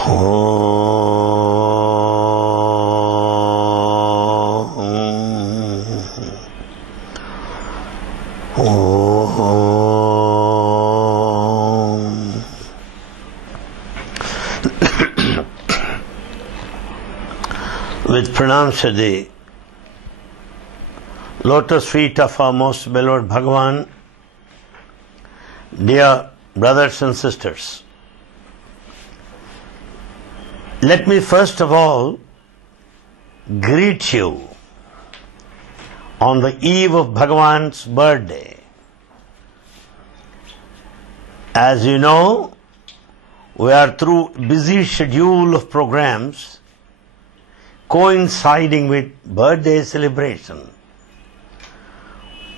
With pranams to the lotus feet of our most beloved Bhagavan, dear brothers and sisters, let me first of all greet you on the eve of Bhagavan's birthday. As you know, we are through busy schedule of programs coinciding with birthday celebration.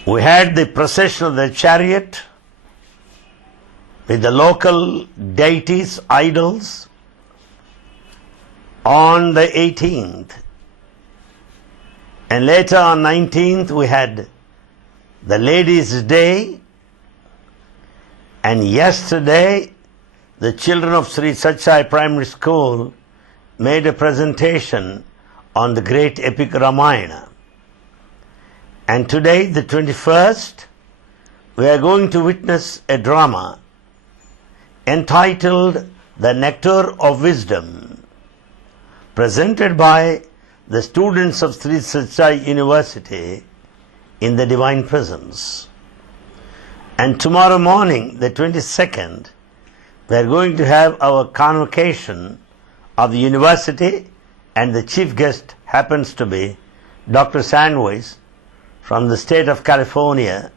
We had the procession of the chariot with the local deities, idols, on the 18th. And later on 19th we had the Ladies' Day. And yesterday the children of Sri Sathya Sai Primary School made a presentation on the great epic Ramayana. And today, the 21st, we are going to witness a drama entitled The Nectar of Wisdom, presented by the students of Sri Sathya Sai University in the Divine Presence. And tomorrow morning, the 22nd, we are going to have our convocation of the university, and the chief guest happens to be Dr. Sandwich from the state of California,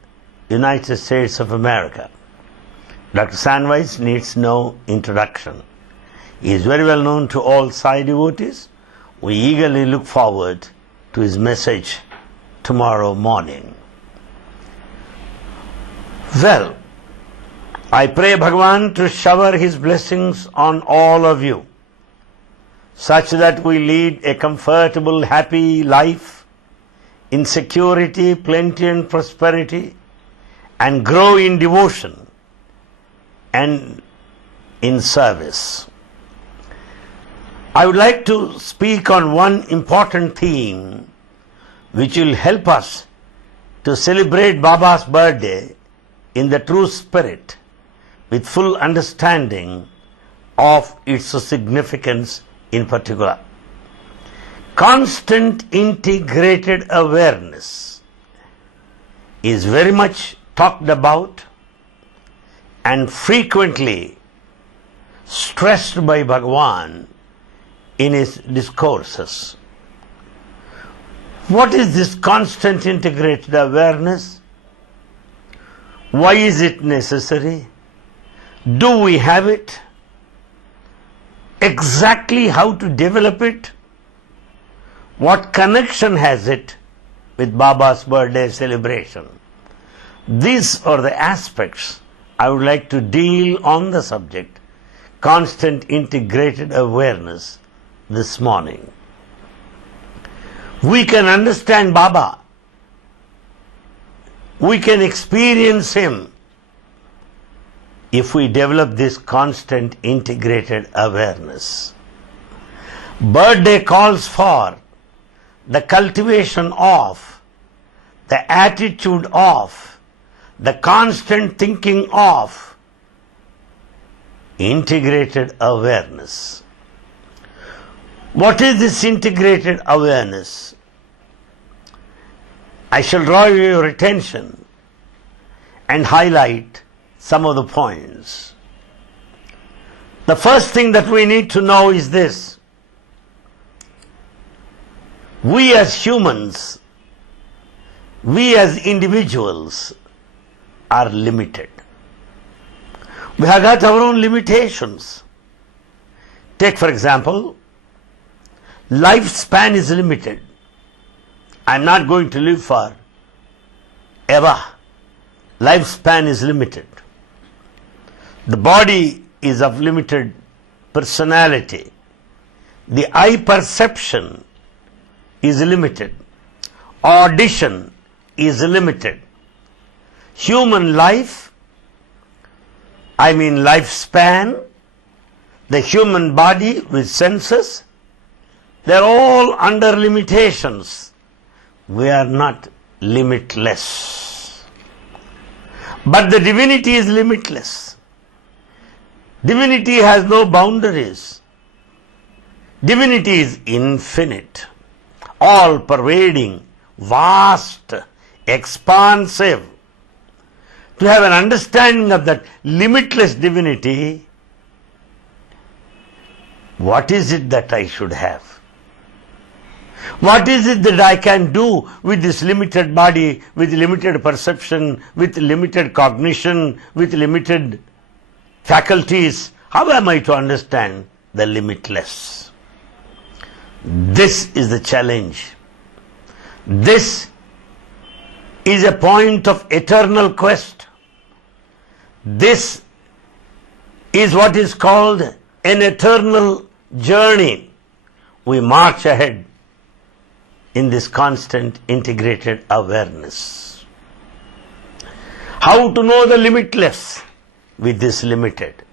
United States of America. Dr. Sandwich needs no introduction. He is very well known to all Sai devotees. We eagerly look forward to his message tomorrow morning. Well, I pray Bhagavan to shower his blessings on all of you, such that we lead a comfortable, happy life in security, plenty and prosperity, and grow in devotion and in service. I would like to speak on one important theme which will help us to celebrate Baba's birthday in the true spirit with full understanding of its significance in particular. Constant integrated awareness is very much talked about and frequently stressed by Bhagavan in his discourses. What is this constant integrated awareness? Why is it necessary? Do we have it? Exactly how to develop it? What connection has it with Baba's birthday celebration? These are the aspects I would like to deal on the subject, constant integrated awareness, this morning. We can understand Baba. We can experience him if we develop this constant integrated awareness. Birthday calls for the cultivation of, the attitude of, the constant thinking of integrated awareness. What is this integrated awareness? I shall draw your attention and highlight some of the points. The first thing that we need to know is this: we as humans, we as individuals are limited. We have got our own limitations. Take for example, lifespan is limited. I am not going to live for ever. Lifespan is limited. The body is of limited personality. The eye perception is limited. Audition is limited. Human life, I mean lifespan, the human body with senses, they are all under limitations. We are not limitless. But the divinity is limitless. Divinity has no boundaries. Divinity is infinite, all-pervading, vast, expansive. To have an understanding of that limitless divinity, what is it that I should have? What is it that I can do with this limited body, with limited perception, with limited cognition, with limited faculties? How am I to understand the limitless? This is the challenge. This is a point of eternal quest. This is what is called an eternal journey. We march ahead in this constant integrated awareness. How to know the limitless with this limited?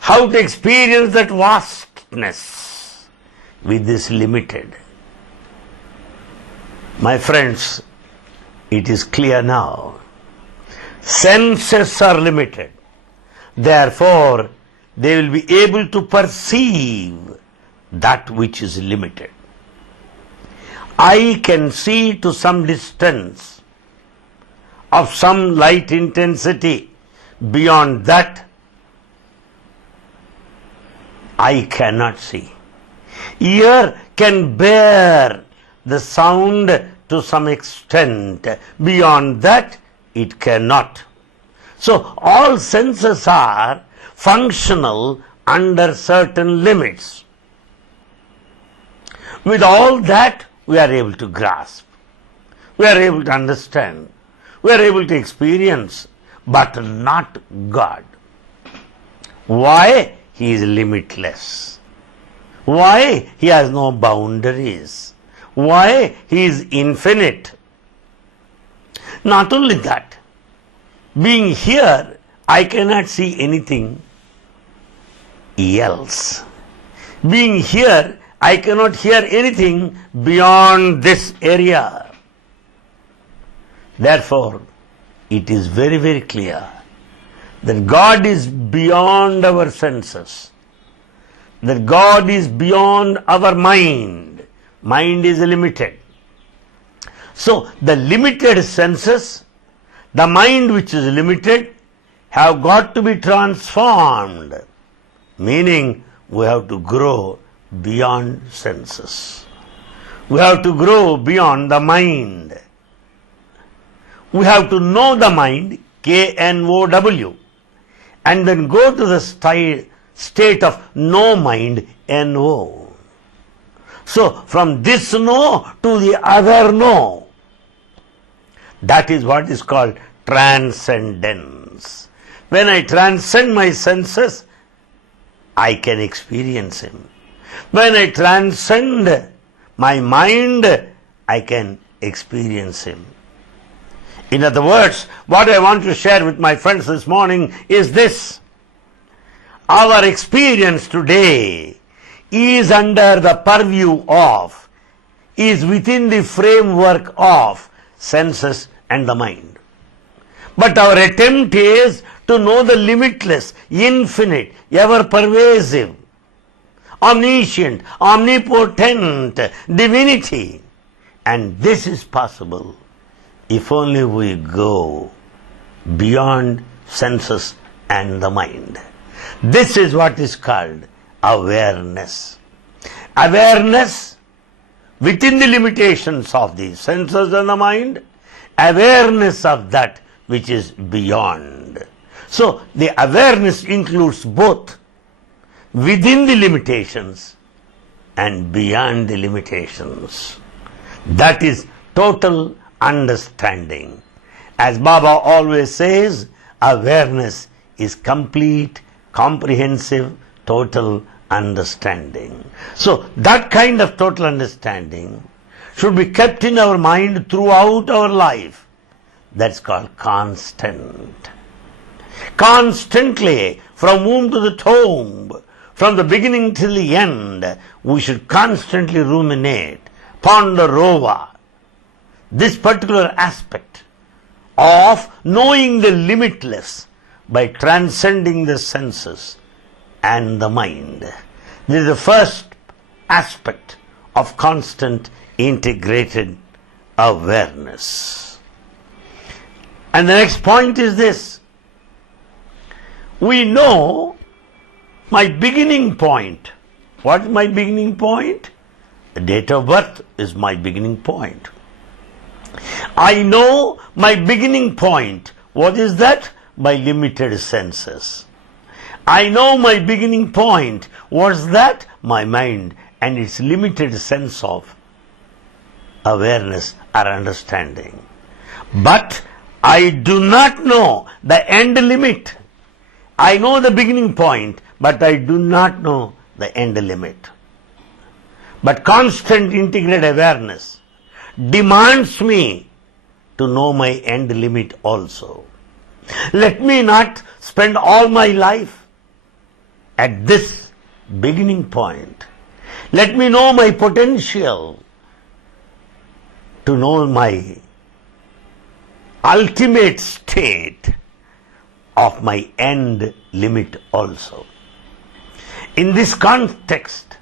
How to experience that vastness with this limited? My friends, it is clear now. Senses are limited. Therefore, they will be able to perceive that which is limited. I can see to some distance of some light intensity. Beyond that, I cannot see. Ear can bear the sound to some extent. Beyond that, it cannot. So, all senses are functional under certain limits. With all that, we are able to grasp. We are able to understand. We are able to experience, but not God. Why? He is limitless. Why? He has no boundaries. Why? He is infinite. Not only that, being here, I cannot see anything else. Being here, I cannot hear anything beyond this area. Therefore, it is very, very clear that God is beyond our senses, that God is beyond our mind. Mind is limited. So, the limited senses, the mind which is limited, have got to be transformed, meaning we have to grow beyond senses. We have to grow beyond the mind. We have to know the mind, K-N-O-W, and then go to the state of no mind, N-O. So, from this no to the other no, that is what is called transcendence. When I transcend my senses, I can experience Him. When I transcend my mind, I can experience Him. In other words, what I want to share with my friends this morning is this. Our experience today is under the purview of, is within the framework of senses and the mind. But our attempt is to know the limitless, infinite, ever-pervasive, omniscient, omnipotent divinity. And this is possible if only we go beyond senses and the mind. This is what is called awareness. Awareness within the limitations of the senses and the mind, awareness of that which is beyond. So, the awareness includes both within the limitations and beyond the limitations. That is total understanding. As Baba always says, awareness is complete, comprehensive, total understanding. So, that kind of total understanding should be kept in our mind throughout our life. That's called constant. Constantly, from womb to the tomb, from the beginning till the end, we should constantly ruminate, ponder over this particular aspect of knowing the limitless by transcending the senses and the mind. This is the first aspect of constant integrated awareness. And the next point is this. We know my beginning point. What is my beginning point? The date of birth is my beginning point. I know my beginning point. What is that? My limited senses. I know my beginning point. What's that? My mind and its limited sense of awareness or understanding. But I do not know the end limit. I know the beginning point, but I do not know the end limit. But constant integrated awareness demands me to know my end limit also. Let me not spend all my life at this beginning point. Let me know my potential to know my ultimate state of my end limit also. In this context,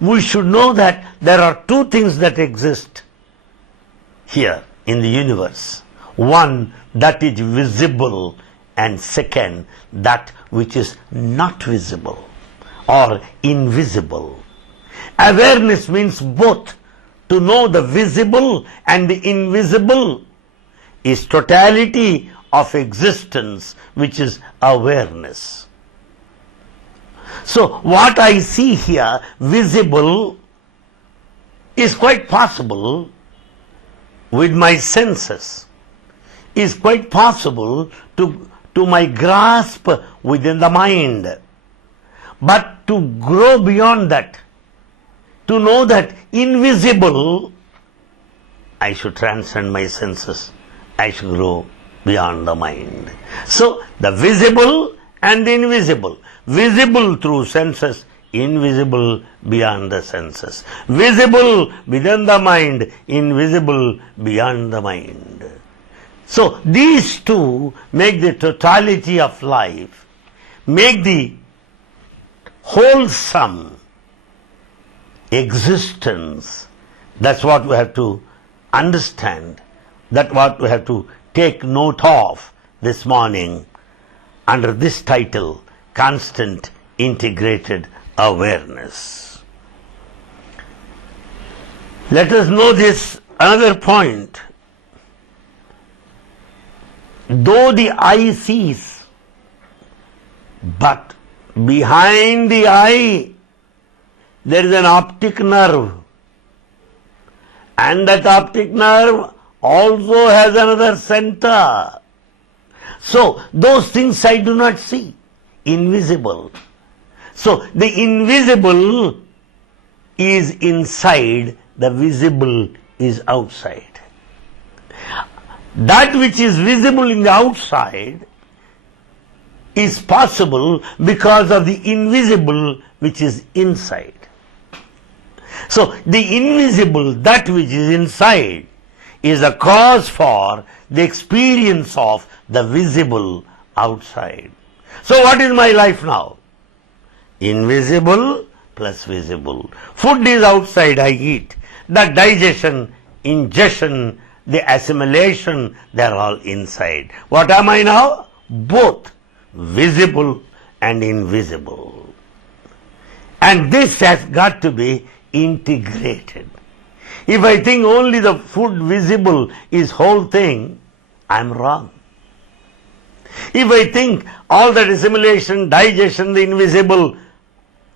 we should know that there are two things that exist here in the universe. One, that is visible, and second, that which is not visible or invisible. Awareness means both. To know the visible and the invisible is totality of existence, which is awareness. So what I see here, visible, is quite possible with my senses, is quite possible to my grasp within the mind. But to grow beyond that, to know that invisible, I should transcend my senses. I should grow beyond the mind. So, the visible and the invisible. Visible through senses, invisible beyond the senses. Visible within the mind, invisible beyond the mind. So, these two make the totality of life, make the wholesome existence. That's what we have to understand. That's what we have to take note of this morning under this title, Constant Integrated Awareness. Let us know this another point. Though the eye sees, but behind the eye there is an optic nerve, and that optic nerve also has another center. So those things I do not see, invisible. So the invisible is inside, the visible is outside. That which is visible in the outside is possible because of the invisible which is inside. So the invisible, that which is inside, is a cause for the experience of the visible outside. So what is my life now? Invisible plus visible. Food is outside, I eat. The digestion, ingestion, the assimilation, they are all inside. What am I now? Both visible and invisible. And this has got to be integrated. If I think only the food visible is whole thing, I am wrong. If I think all that assimilation, digestion, the invisible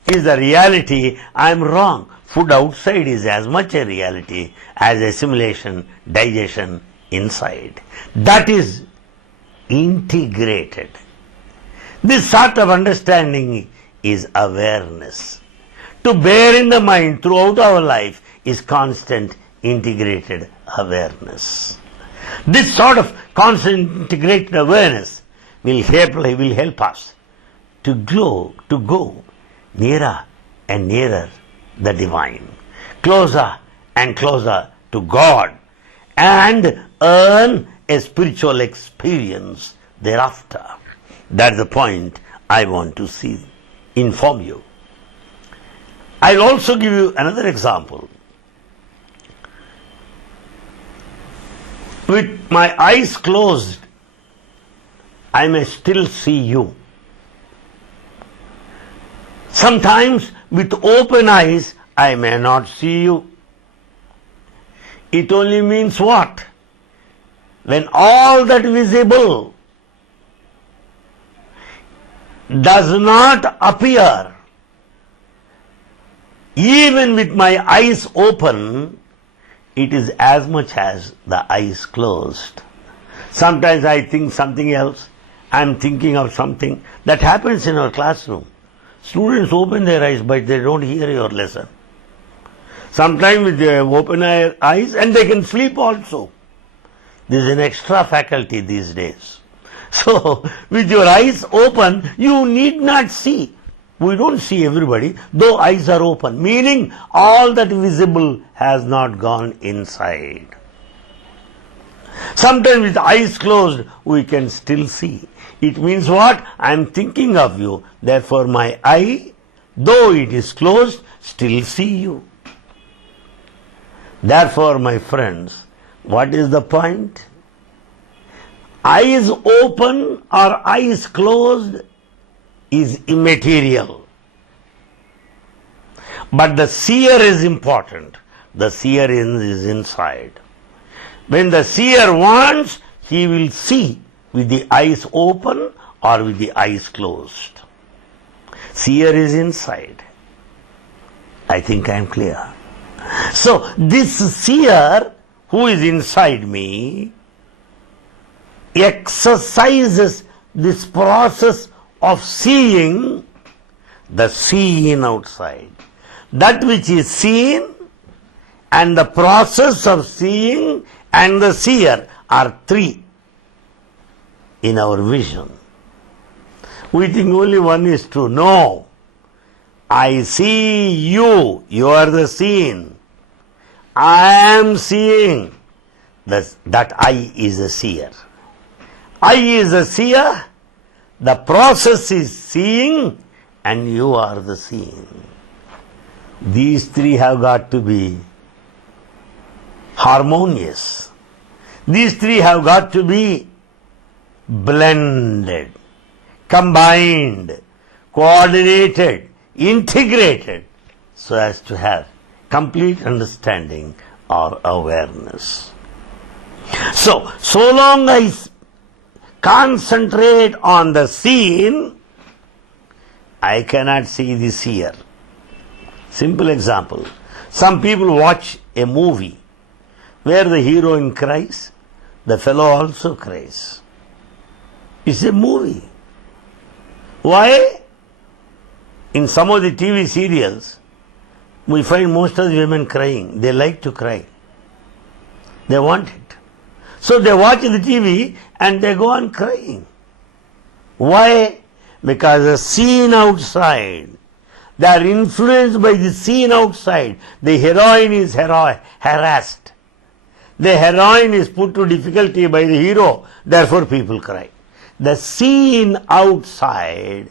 is the reality, I am wrong. Food outside is as much a reality as assimilation, digestion inside. That is integrated. This sort of understanding is awareness. To bear in the mind throughout our life is constant integrated awareness. This sort of constant integrated awareness will help us to go nearer and nearer the divine, closer and closer to God, and earn a spiritual experience thereafter. That's the point I want to inform you. I'll also give you another example. With my eyes closed, I may still see you. Sometimes with open eyes, I may not see you. It only means what? When all that visible does not appear, even with my eyes open, it is as much as the eyes closed. Sometimes I think something else, I am thinking of something. That happens in our classroom. Students open their eyes but they don't hear your lesson. Sometimes with their open eyes, and they can sleep also. This is an extra faculty these days. So, with your eyes open, you need not see. We don't see everybody, though eyes are open, meaning all that visible has not gone inside. Sometimes with eyes closed, we can still see. It means what? I am thinking of you, therefore my eye, though it is closed, still see you. Therefore, my friends, what is the point? Eyes open or eyes closed is immaterial. But the seer is important. The seer is inside. When the seer wants, he will see with the eyes open or with the eyes closed. Seer is inside. I think I am clear. So, this seer who is inside me exercises this process of seeing the seen outside. That which is seen and the process of seeing and the seer are three in our vision. We think only one is true. No. I see you. You are the seen. I am seeing. That I is a seer. I is a seer. The process is seeing and you are the seen. These three have got to be harmonious. These three have got to be blended, combined, coordinated, integrated, so as to have complete understanding or awareness. So long I concentrate on the seen, I cannot see the seer. Simple example. Some people watch a movie where the heroine cries, the fellow also cries. It's a movie. Why? In some of the TV serials, we find most of the women crying. They like to cry. They want it. So they watch the TV and they go on crying. Why? Because the scene outside, they are influenced by the scene outside. The heroine is harassed. The heroine is put to difficulty by the hero. Therefore people cry. The scene outside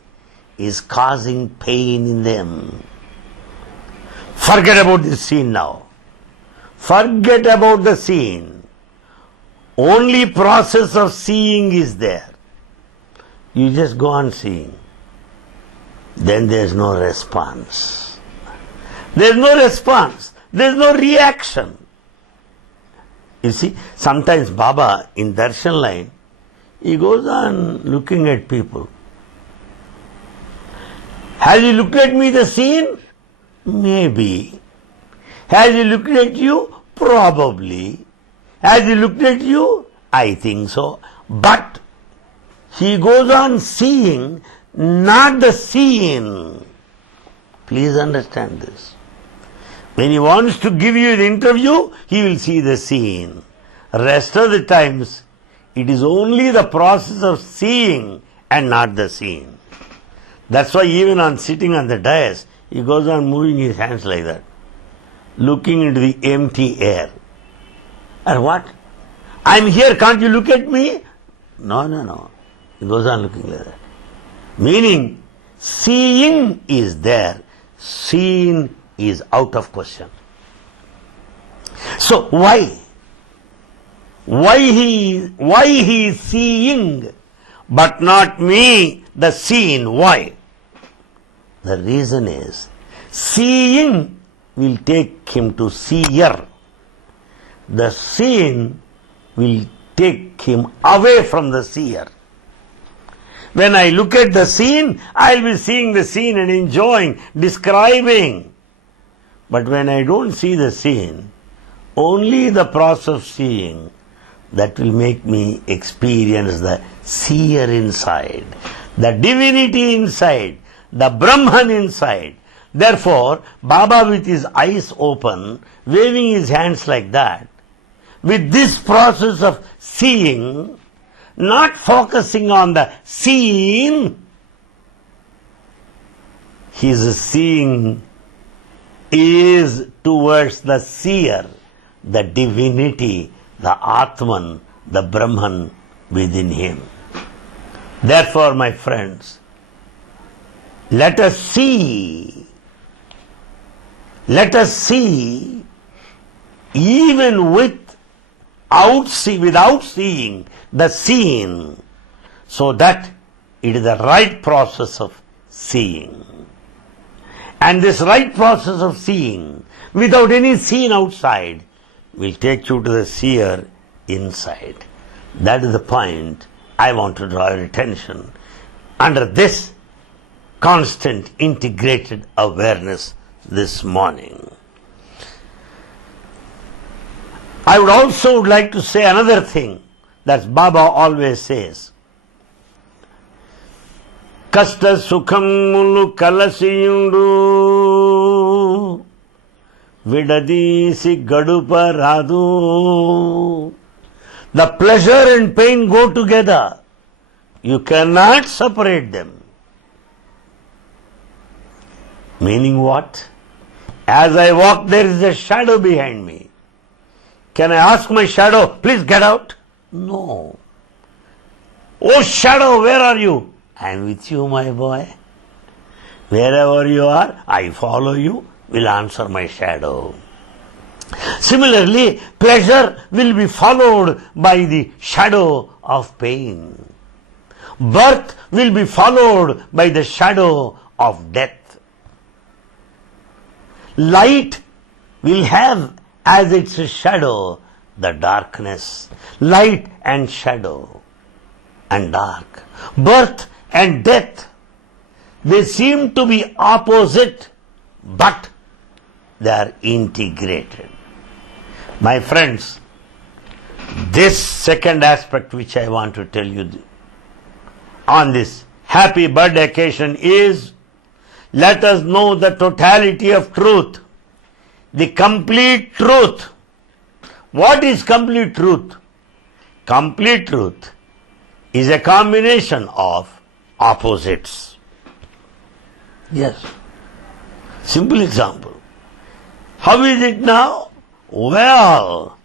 is causing pain in them. Forget about the scene now. Forget about the scene. Only process of seeing is there. You just go on seeing. Then there is no response. There is no response. There is no reaction. You see, sometimes Baba in darshan line, he goes on looking at people. Has he looked at me the scene? Maybe. Has he looked at you? Probably. Has he looked at you? I think so. But he goes on seeing, not the scene. Please understand this. When he wants to give you the interview, he will see the scene. Rest of the times, it is only the process of seeing and not the scene. That's why even on sitting on the dais, he goes on moving his hands like that, looking into the empty air. And what? I'm here, can't you look at me? No. He goes on looking like that. Meaning, seeing is there, seen is out of question. So why? Why he is seeing, but not me, the seen? Why? The reason is, seeing will take him to seer. The seen will take him away from the seer. When I look at the scene, I'll be seeing the scene and enjoying, describing. But when I don't see the scene, only the process of seeing, that will make me experience the seer inside, the divinity inside, the Brahman inside. Therefore, Baba with his eyes open, waving his hands like that, with this process of seeing, not focusing on the seen, his seeing is towards the seer, the divinity, the Atman, the Brahman within him. Therefore, my friends, let us see even without seeing the seen, so that it is the right process of seeing. And this right process of seeing, without any seen outside, will take you to the seer inside. That is the point I want to draw your attention under this constant integrated awareness this morning. I would also like to say another thing that Baba always says. Kasta sukhamulu kalasiyundu vidadisi gaduparadu. The pleasure and pain go together. You cannot separate them. Meaning what? As I walk, there is a shadow behind me. Can I ask my shadow, please get out? No. Oh shadow, where are you? I am with you, my boy. Wherever you are, I follow you, will answer my shadow. Similarly, pleasure will be followed by the shadow of pain. Birth will be followed by the shadow of death. Light will have as its shadow the darkness. Light and shadow and dark. Birth and death, they seem to be opposite, but they are integrated. My friends, this second aspect which I want to tell you on this happy birthday occasion is, let us know the totality of truth, the complete truth. What is complete truth? Complete truth is a combination of opposites. Yes. Simple example. How is it now? Well,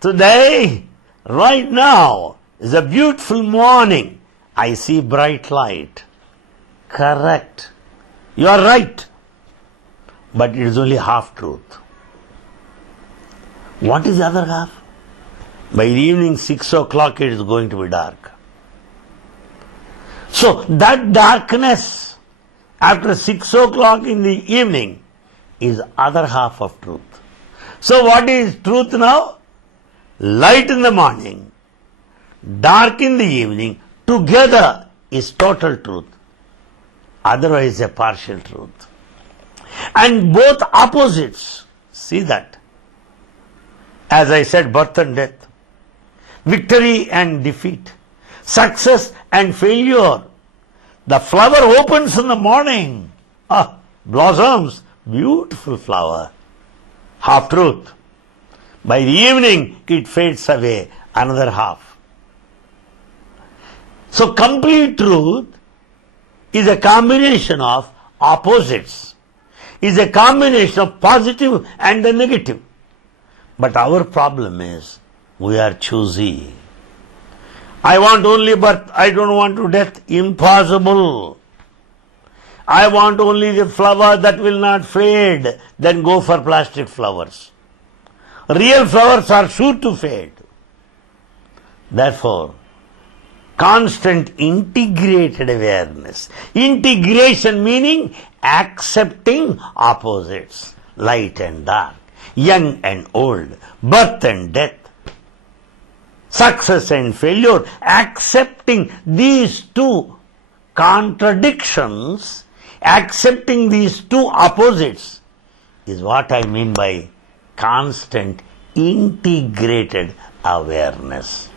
today, right now, is a beautiful morning. I see bright light. Correct. You are right. But it is only half truth. What is the other half? By the evening 6 o'clock it is going to be dark. So that darkness after 6 o'clock in the evening is other half of truth. So what is truth now? Light in the morning, dark in the evening, together is total truth. Otherwise a partial truth. And both opposites, see that. As I said, birth and death, victory and defeat, success and failure. The flower opens in the morning, blossoms, beautiful flower, half truth. By the evening it fades away, another half. So complete truth is a combination of opposites, is a combination of positive and the negative. But our problem is we are choosy. I want only birth, I don't want to death. Impossible. I want only the flower that will not fade. Then go for plastic flowers. Real flowers are sure to fade. Therefore, constant integrated awareness. Integration meaning accepting opposites, light and dark, young and old, birth and death, success and failure. Accepting these two contradictions, accepting these two opposites is what I mean by constant integrated awareness.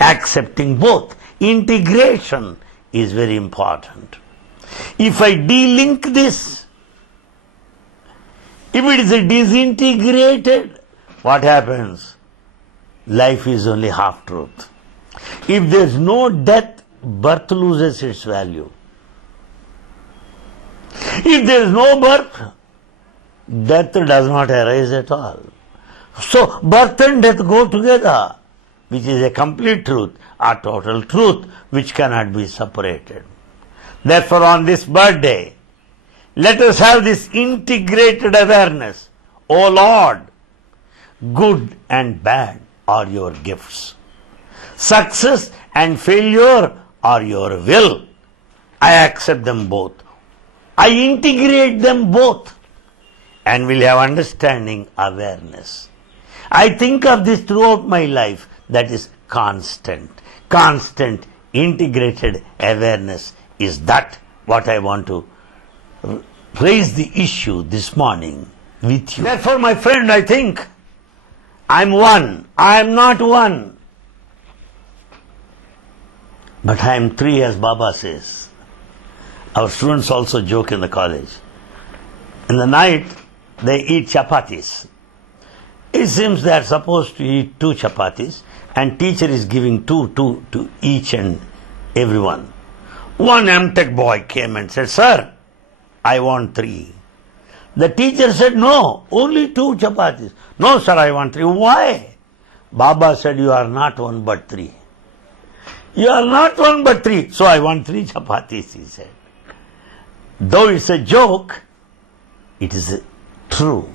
Accepting both. Integration is very important. If I de-link this, if it is disintegrated, what happens? Life is only half truth. If there is no death, birth loses its value. If there is no birth, death does not arise at all. So birth and death go together, which is a complete truth, a total truth which cannot be separated. Therefore, on this birthday, let us have this integrated awareness. O Lord, good and bad are your gifts. Success and failure are your will. I accept them both. I integrate them both and will have understanding, awareness. I think of this throughout my life. That is constant. Constant integrated awareness is that what I want to raise the issue this morning with you. Therefore, my friend, I think I am one. I am not one. But I am three, as Baba says. Our students also joke in the college. In the night, they eat chapatis. It seems they are supposed to eat 2 chapatis, and teacher is giving two to each and everyone. One M.Tech boy came and said, "Sir, I want 3. The teacher said, "No, only 2 chapatis. "No, sir, I want 3. "Why?" Baba said, "You are not one but 3. You are not one but 3. So I want 3 chapatis, he said. Though it's a joke, it is true.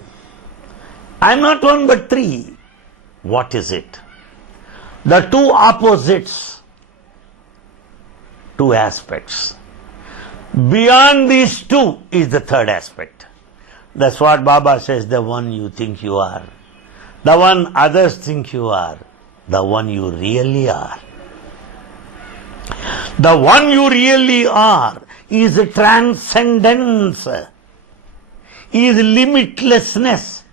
I am not one but 3. What is it? The 2 opposites, 2 aspects. Beyond these 2 is the 3rd aspect. That's what Baba says, the one you think you are, the one others think you are, the one you really are. The one you really are is transcendence, is limitlessness,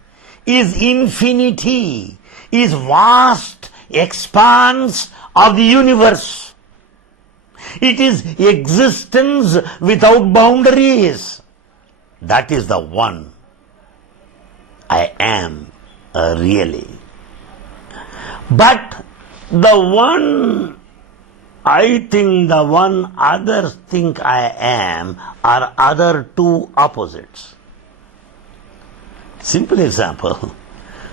is infinity, is vast expanse of the universe. It is existence without boundaries. That is the one I am really. But the one I think, the one others think I am, are other 2 opposites. Simple example.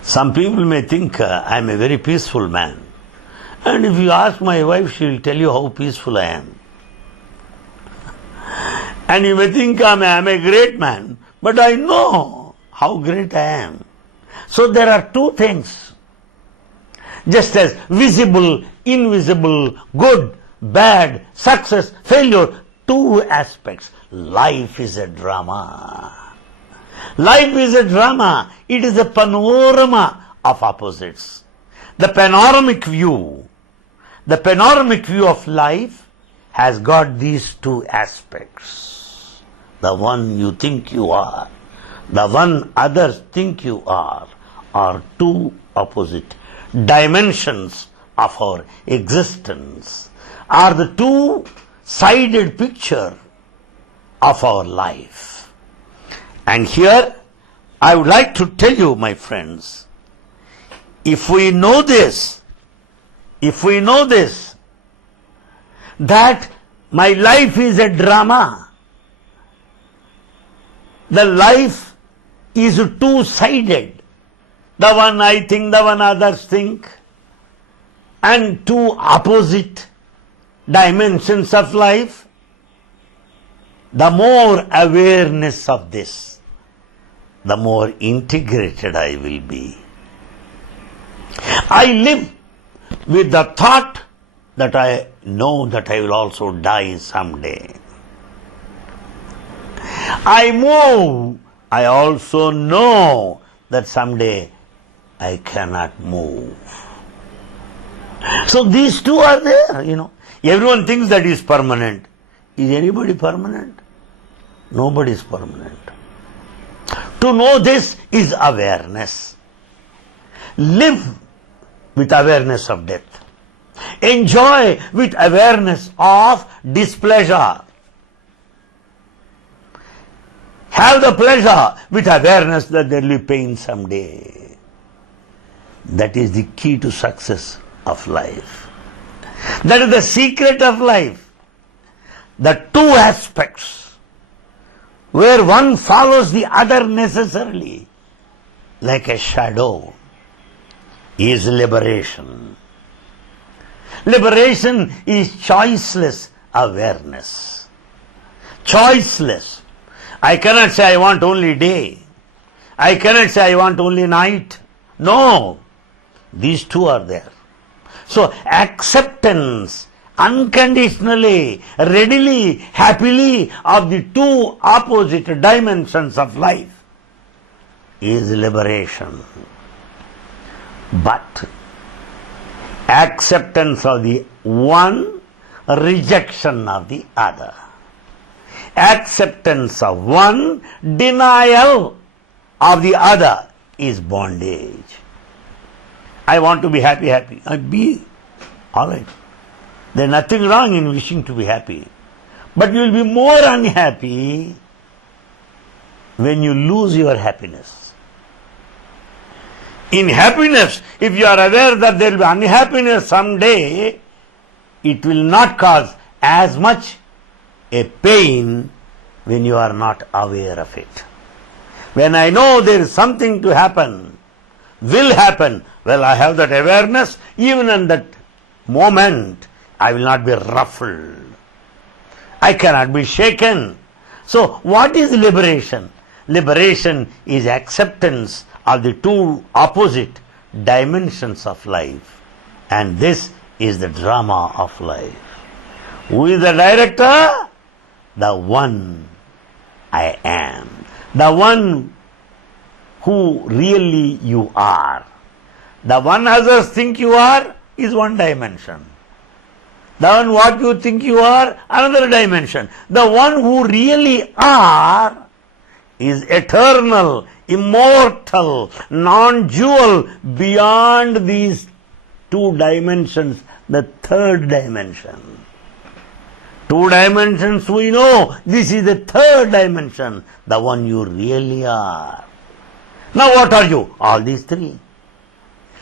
Some people may think I am a very peaceful man. And if you ask my wife, she will tell you how peaceful I am. And you may think I am a great man, but I know how great I am. So there are 2 things. Just as visible, invisible, good, bad, success, failure, 2 aspects. Life is a drama. Life is a drama. It is a panorama of opposites. The panoramic view of life has got these 2 aspects. The one you think you are, the one others think you are 2 opposite dimensions of our existence, are the 2-sided picture of our life. And here I would like to tell you, my friends, if we know this, that my life is a drama, the life is two-sided. The one I think, the one others think, and two opposite dimensions of life. The more awareness of this, the more integrated I will be. I live with the thought that I know that I will also die someday. I move, I also know that someday I cannot move. So these two are there, Everyone thinks that is permanent. Is anybody permanent? Nobody is permanent. To know this is awareness. Live with awareness of death. Enjoy with awareness of displeasure. Have the pleasure with awareness that there will be pain someday. That is the key to success of life. That is the secret of life. The two aspects where one follows the other necessarily, like a shadow, is liberation. Liberation is choiceless awareness. Choiceless. I cannot say I want only day. I cannot say I want only night. No. These two are there. So acceptance unconditionally, readily, happily of the two opposite dimensions of life is liberation. But acceptance of the one, rejection of the other. Acceptance of one, denial of the other is bondage. I want to be happy. Be alright. There is nothing wrong in wishing to be happy. But you will be more unhappy when you lose your happiness. In happiness, if you are aware that there will be unhappiness someday, it will not cause as much a pain when you are not aware of it. When I know there is something to happen, will happen, well, I have that awareness, even in that moment, I will not be ruffled. I cannot be shaken. So, what is liberation? Liberation is acceptance of the two opposite dimensions of life. And this is the drama of life. Who is the director? The one I am. The one who really you are. The one others think you are is one dimension. The one what you think you are, another dimension. The one who really are is eternal, immortal, non-dual, beyond these two dimensions, the third dimension. Two dimensions we know, this is the third dimension, the one you really are. Now what are you? All these three.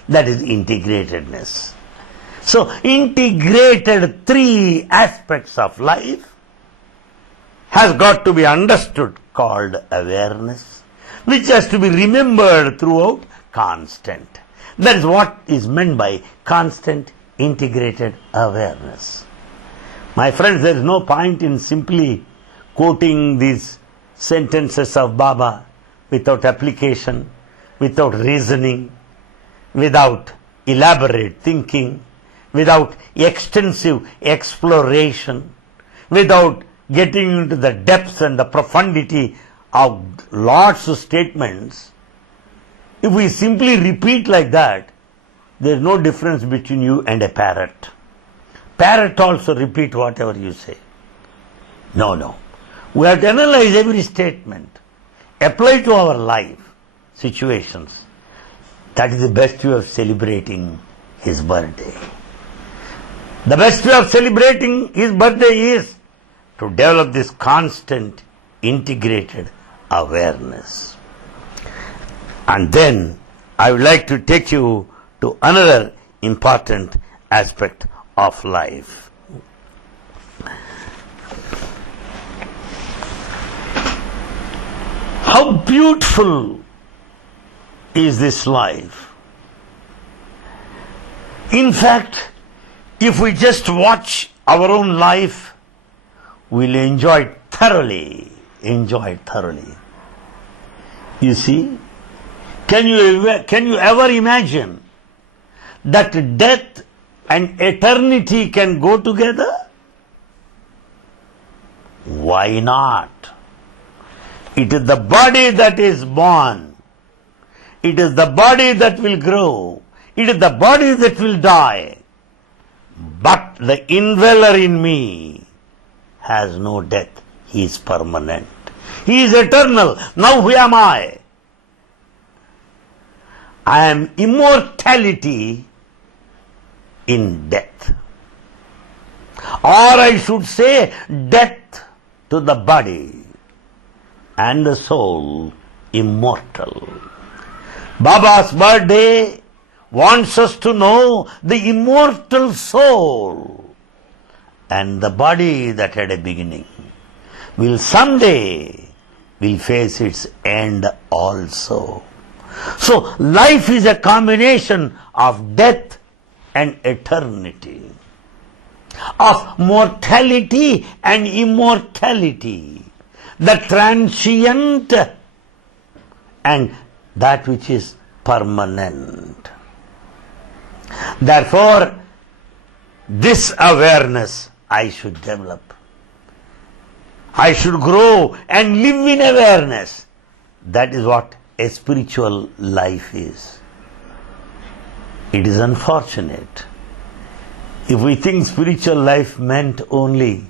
That is integratedness. So, integrated three aspects of life has got to be understood, called awareness, which has to be remembered throughout, constant. That is what is meant by constant integrated awareness. My friends, there is no point in simply quoting these sentences of Baba without application, without reasoning, without elaborate thinking, without extensive exploration, without getting into the depths and the profundity of lots of statements. If we simply repeat like that, there is no difference between you and a parrot. Parrot also repeat whatever you say. No. We have to analyze every statement, apply to our life situations. That is the best way of celebrating his birthday. The best way of celebrating his birthday is to develop this constant integrated awareness. And then I would like to take you to another important aspect of life. beautiful is this life. In fact, if we just watch our own life, we'll enjoy it thoroughly. You see, can you ever imagine that death and eternity can go together? Why not? It is the body that is born. It is the body that will grow. It is the body that will die. But the indweller in me has no death. He is permanent. He is eternal. Now who am I? I am immortality in death. Or I should say, death to the body and the soul immortal. Baba's birthday wants us to know the immortal soul and the body that had a beginning will someday face its end also. So life is a combination of death and eternity, of mortality and immortality, the transient and that which is permanent. Therefore, this awareness I should develop. I should grow and live in awareness. That is what a spiritual life is. It is unfortunate if we think spiritual life meant only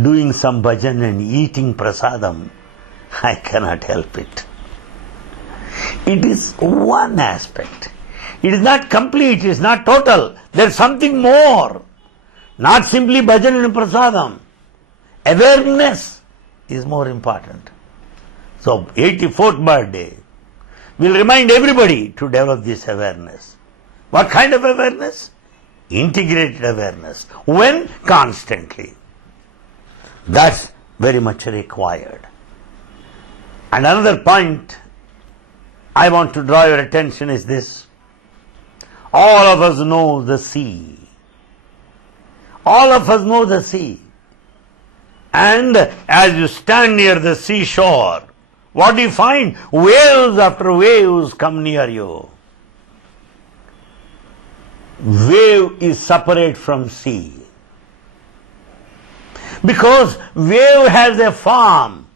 doing some bhajan and eating prasadam. I cannot help it. It is one aspect. It is not complete, it is not total. There is something more. Not simply bhajan and prasadam. Awareness is more important. So, 84th birthday will remind everybody to develop this awareness. What kind of awareness? Integrated awareness. When? Constantly. That's very much required. And another point I want to draw your attention is this. All of us know the sea. All of us know the sea. And as you stand near the seashore, what do you find? Waves after waves come near you. Wave is separate from sea. Because wave has a form.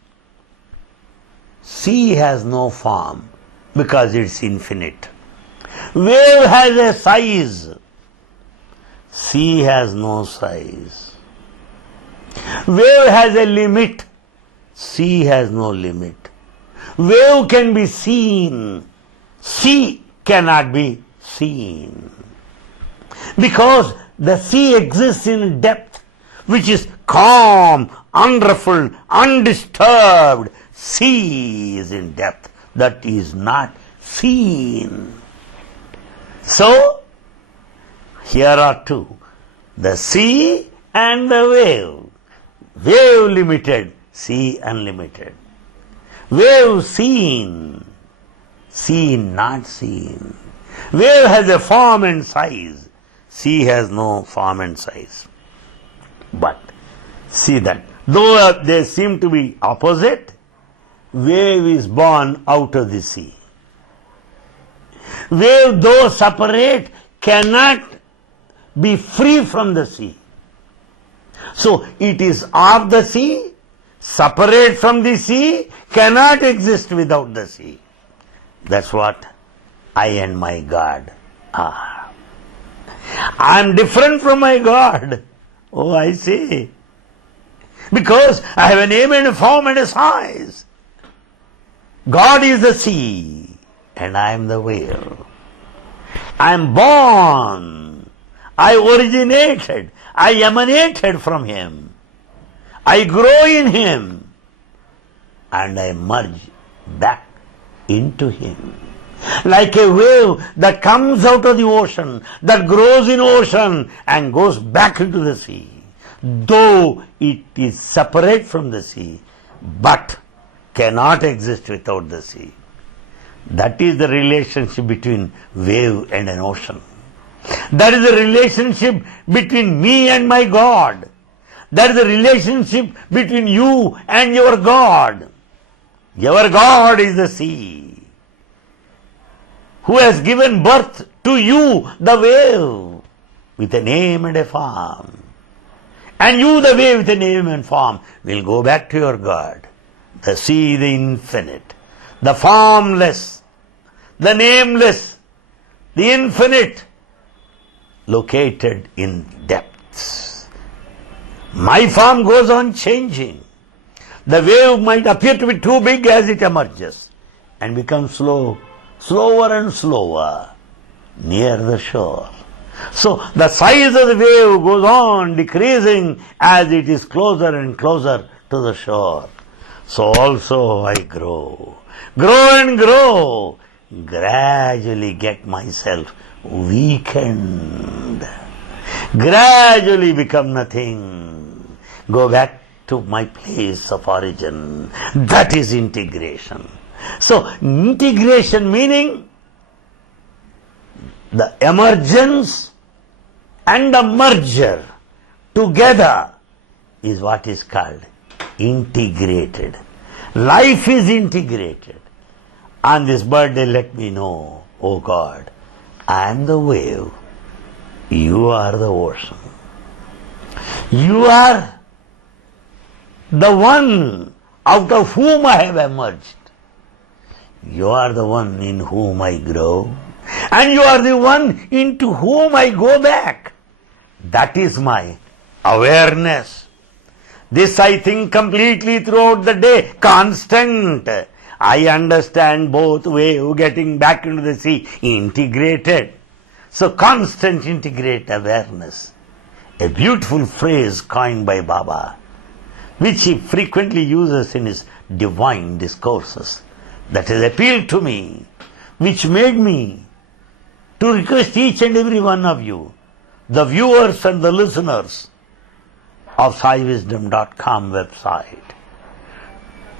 Sea has no form because it's infinite. Wave has a size. Sea has no size. Wave has a limit. Sea has no limit. Wave can be seen. Sea cannot be seen. Because the sea exists in depth, which is calm, unruffled, undisturbed. Sea is in depth that is not seen. So, here are two. The sea and the wave. Wave limited, sea unlimited. Wave seen, sea not seen. Wave has a form and size. Sea has no form and size. But see that though they seem to be opposite, wave is born out of the sea. Wave, though separate, cannot be free from the sea. So it is of the sea, separate from the sea, cannot exist without the sea. That's what I and my God are. I am different from my God. Oh, I see. Because I have a name and a form and a size. God is the sea and I am the wave. I am born. I originated. I emanated from Him. I grow in Him. And I merge back into Him. Like a wave that comes out of the ocean, that grows in ocean and goes back into the sea. Though it is separate from the sea, but cannot exist without the sea. That is the relationship between wave and an ocean. That is the relationship between me and my God. That is the relationship between you and your God. Your God is the sea, who has given birth to you, the wave, with a name and a form. And you, the wave with a name and form, will go back to your God. The sea, the infinite, the formless, the nameless, the infinite, located in depths. My form goes on changing. The wave might appear to be too big as it emerges and becomes slower and slower near the shore. So the size of the wave goes on decreasing as it is closer and closer to the shore. So also I grow and grow, gradually get myself weakened, gradually become nothing, go back to my place of origin. That is integration. So integration meaning the emergence and the merger together is what is called integrated. Life is integrated. On this birthday, let me know, oh God, I am the wave, you are the ocean. You are the one out of whom I have emerged. You are the one in whom I grow, and you are the one into whom I go back. That is my awareness. This I think completely throughout the day, constant. I understand both wave getting back into the sea, integrated. So constant integrate awareness. A beautiful phrase coined by Baba, which he frequently uses in his divine discourses, that has appealed to me, which made me to request each and every one of you, the viewers and the listeners of SaiWisdom.com website,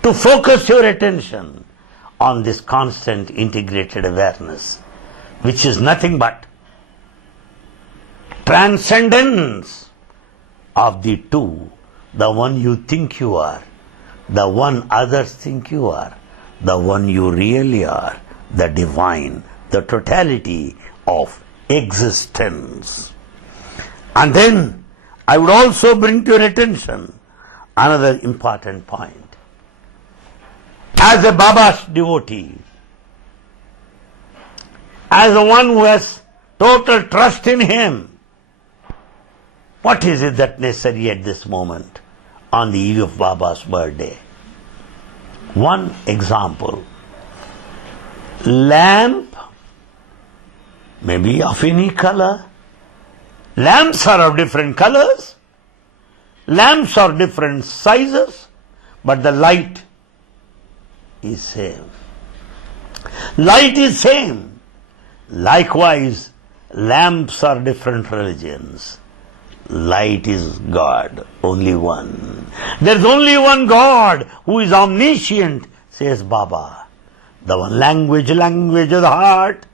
to focus your attention on this constant integrated awareness, which is nothing but transcendence of the two, the one you think you are, the one others think you are, the one you really are, the divine, the totality of existence. And then I would also bring to your attention another important point. As a Baba's devotee, as the one who has total trust in him, what is it that necessary at this moment on the eve of Baba's birthday? One example. Lamp may be of any color. Lamps are of different colors. Lamps are different sizes, but the light is same. Light is same. Likewise, lamps are different religions. Light is God, only one. There is only one God who is omniscient, says Baba. The one language of the heart.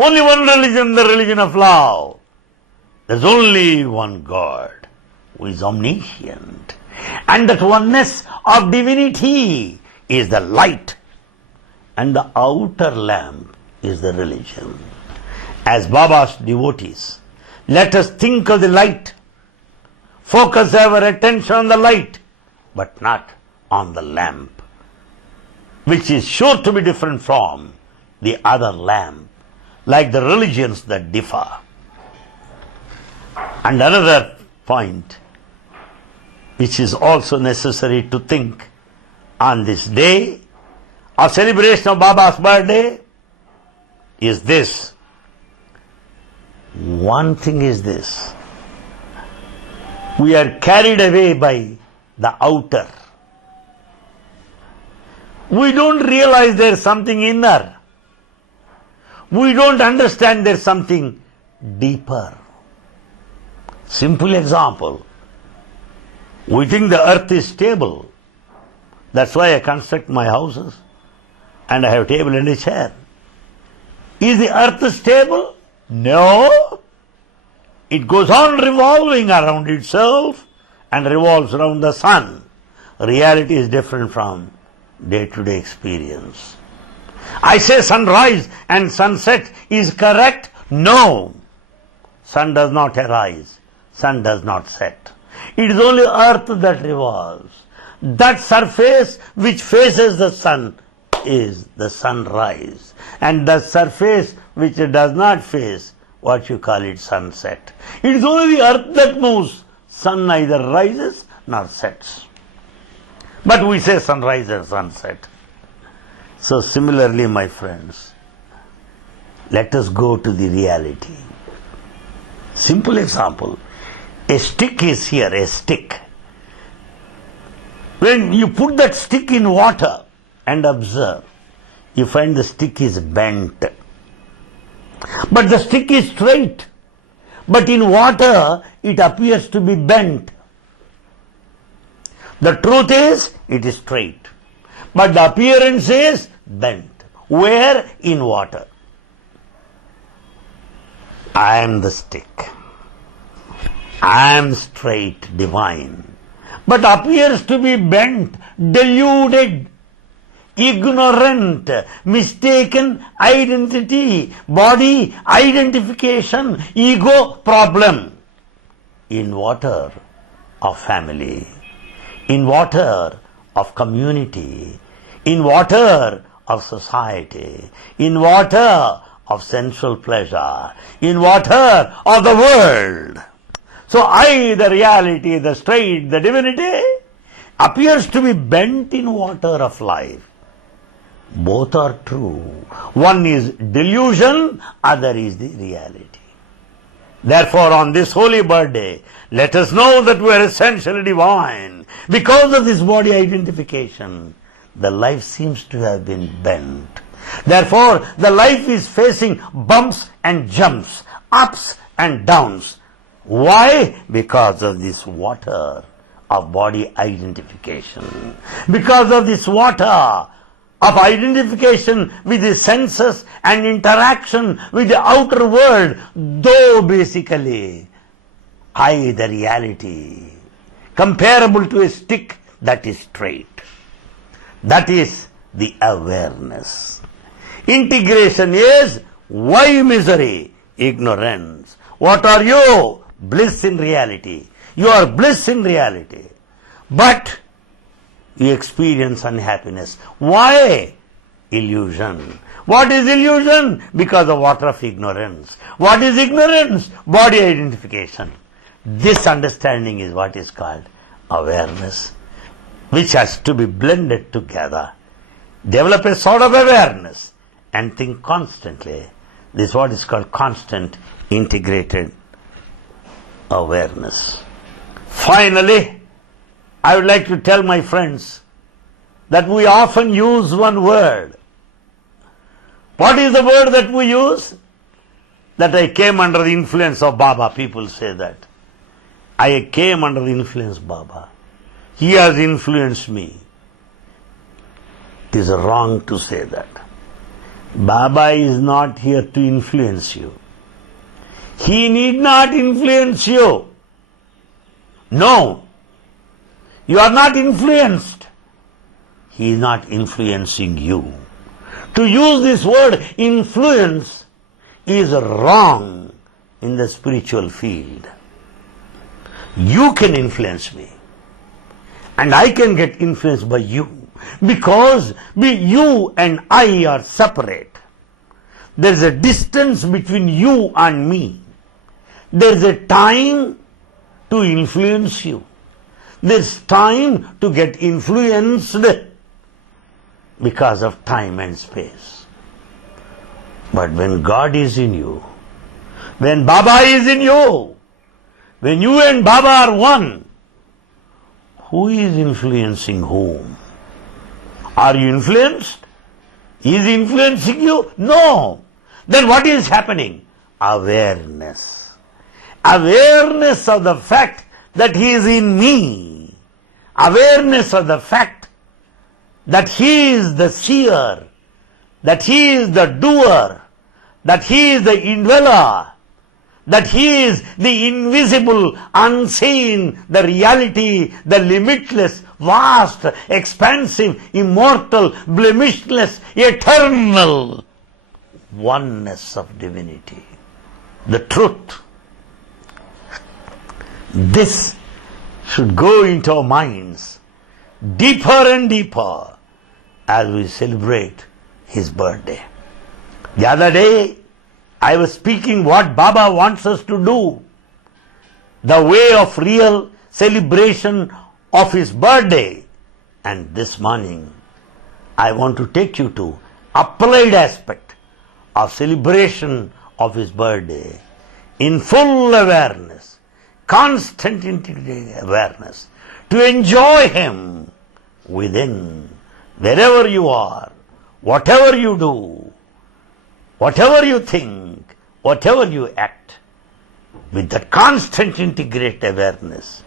Only one religion, the religion of love. There is only one God who is omniscient. And that oneness of divinity is the light. And the outer lamp is the religion. As Baba's devotees, let us think of the light, focus our attention on the light, but not on the lamp, which is sure to be different from the other lamp, like the religions that differ. And another point, which is also necessary to think on this day of celebration of Baba's birthday, is this. One thing is this: we are carried away by the outer. We don't realize there's something inner. We don't understand there's something deeper. Simple example. We think the earth is stable. That's why I construct my houses and I have a table and a chair. Is the earth stable? No. It goes on revolving around itself and revolves around the sun. Reality is different from day-to-day experience. I say sunrise and sunset is correct? No. Sun does not arise. Sun does not set. It is only earth that revolves. That surface which faces the sun is the sunrise. And the surface which does not face, what you call it, sunset. It is only the earth that moves. Sun neither rises nor sets. But we say sunrise and sunset. So similarly, my friends, let us go to the reality. Simple example. A stick is here, a stick. When you put that stick in water and observe, you find the stick is bent. But the stick is straight. But in water, it appears to be bent. The truth is, it is straight. But the appearance is bent. Where? In water. I am the stick. I am straight, divine. But appears to be bent, deluded, ignorant, mistaken identity, body identification, ego problem. In water of family, in water of community, in water of society, in water of sensual pleasure, in water of the world. So I, the reality, the straight, the divinity, appears to be bent in water of life. Both are true. One is delusion, other is the reality. Therefore, on this holy birthday, let us know that we are essentially divine. Because of this body identification, the life seems to have been bent. Therefore, the life is facing bumps and jumps, ups and downs. Why? Because of this water of body identification. Because of this water of identification with the senses and interaction with the outer world, though basically I, the reality, comparable to a stick that is straight. That is the awareness. Integration is why misery? Ignorance. What are you? Bliss in reality. You are bliss in reality. But you experience unhappiness. Why? Illusion. What is illusion? Because of water of ignorance. What is ignorance? Body identification. This understanding is what is called awareness, which has to be blended together. Develop a sort of awareness and think constantly. This is what is called constant integrated awareness. Finally, I would like to tell my friends that we often use one word. What is the word that we use? That I came under the influence of Baba. People say that. I came under the influence of Baba. He has influenced me. It is wrong to say that. Baba is not here to influence you. He need not influence you. No. You are not influenced. He is not influencing you. To use this word influence is wrong in the spiritual field. You can influence me. And I can get influenced by you. Because you and I are separate. There is a distance between you and me. There is a time to influence you. There is time to get influenced because of time and space. But when God is in you, when Baba is in you, when you and Baba are one, who is influencing whom? Are you influenced? Is he influencing you? No. Then what is happening? Awareness. Awareness of the fact that he is in me. Awareness of the fact that He is the seer, that He is the doer, that He is the indweller, that He is the invisible, unseen, the reality, the limitless, vast, expansive, immortal, blemishless, eternal oneness of divinity. The truth. This should go into our minds deeper and deeper as we celebrate His birthday. The other day, I was speaking what Baba wants us to do, the way of real celebration of His birthday. And this morning, I want to take you to applied aspect of celebration of His birthday in full awareness, constant integrated awareness, to enjoy Him within, wherever you are, whatever you do, whatever you think, whatever you act. With that constant integrated awareness,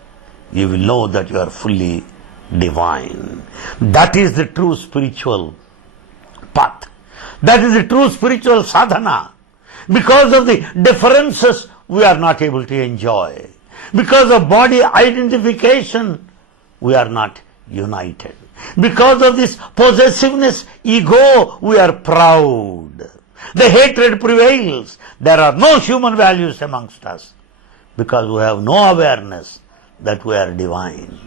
you will know that you are fully divine. That is the true spiritual path. That is the true spiritual sadhana. Because of the differences, we are not able to enjoy. Because of body identification, we are not united. Because of this possessiveness, ego, we are proud. The hatred prevails. There are no human values amongst us because we have no awareness that we are divine.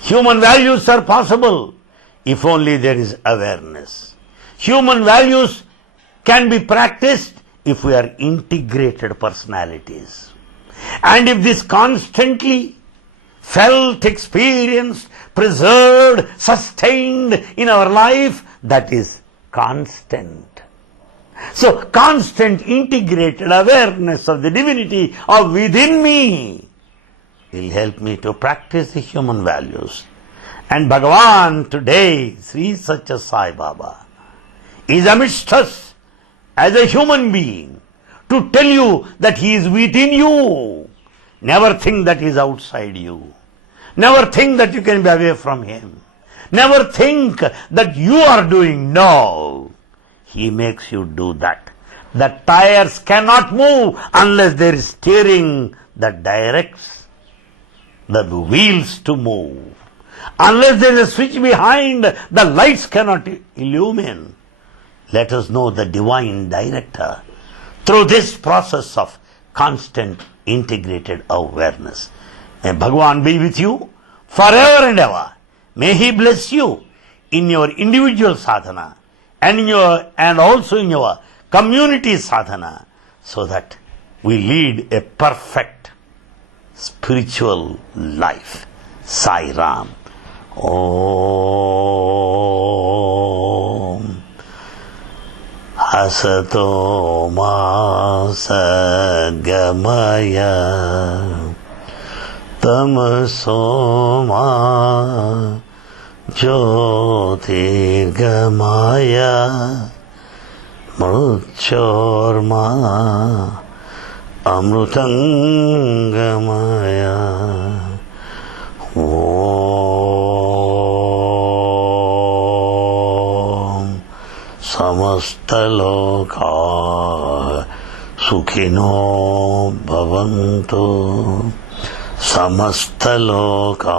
Human values are possible if only there is awareness. Human values can be practiced if we are integrated personalities. And if this constantly felt, experienced, preserved, sustained in our life, that is constant. So, constant integrated awareness of the divinity of within me will help me to practice the human values. And Bhagavan today, Sri Sathya Sai Baba, is amidst us as a human being to tell you that He is within you. Never think that He is outside you. Never think that you can be away from Him. Never think that you are doing. No. He makes you do that. The tires cannot move unless there is steering that directs the wheels to move. Unless there is a switch behind, the lights cannot illumine. Let us know the divine director through this process of constant integrated awareness. May Bhagavan be with you forever and ever. May He bless you in your individual sadhana and also in your community sadhana, so that we lead a perfect spiritual life. Sai Ram. Om Asato Ma Sadgamaya Tamaso Ma Jyotirgamaya Mruchorma Amrutangamaya. Om Samastaloka Sukhino Bhavantu. Samastaloka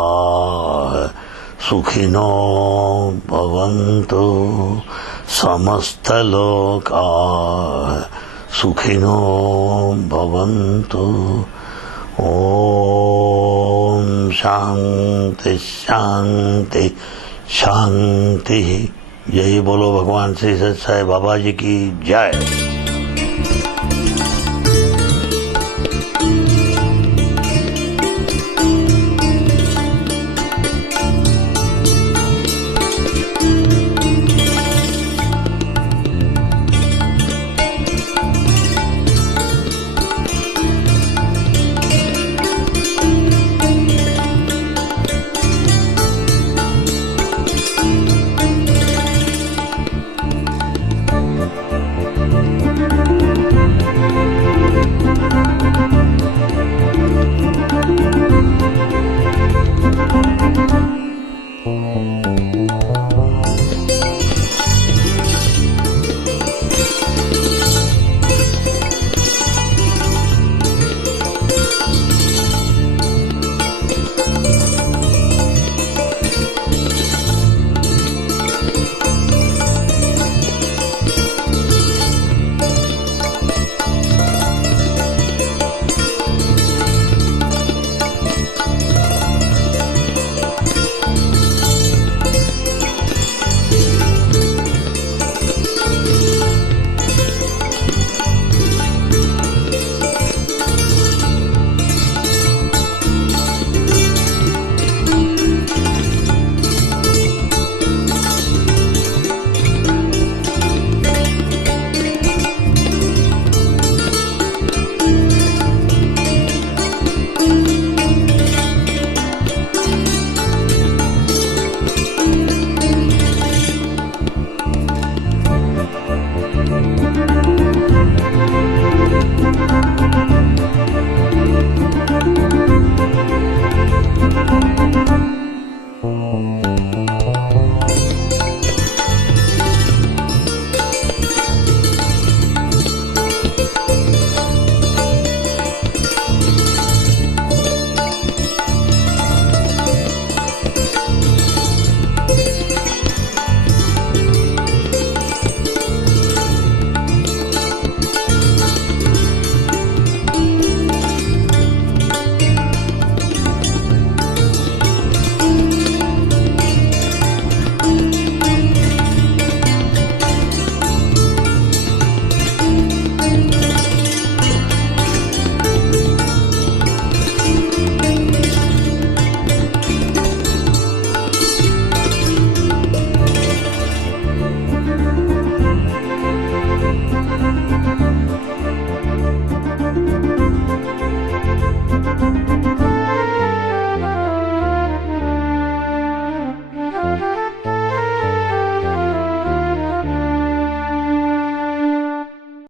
Sukhino Bhavantu. Samastaloka Sukhino Bhavantu. Om Shanti Shanti Shanti. Jai Bolo Bhagavan Sri Sathya Sai Baba Ji ki Jai.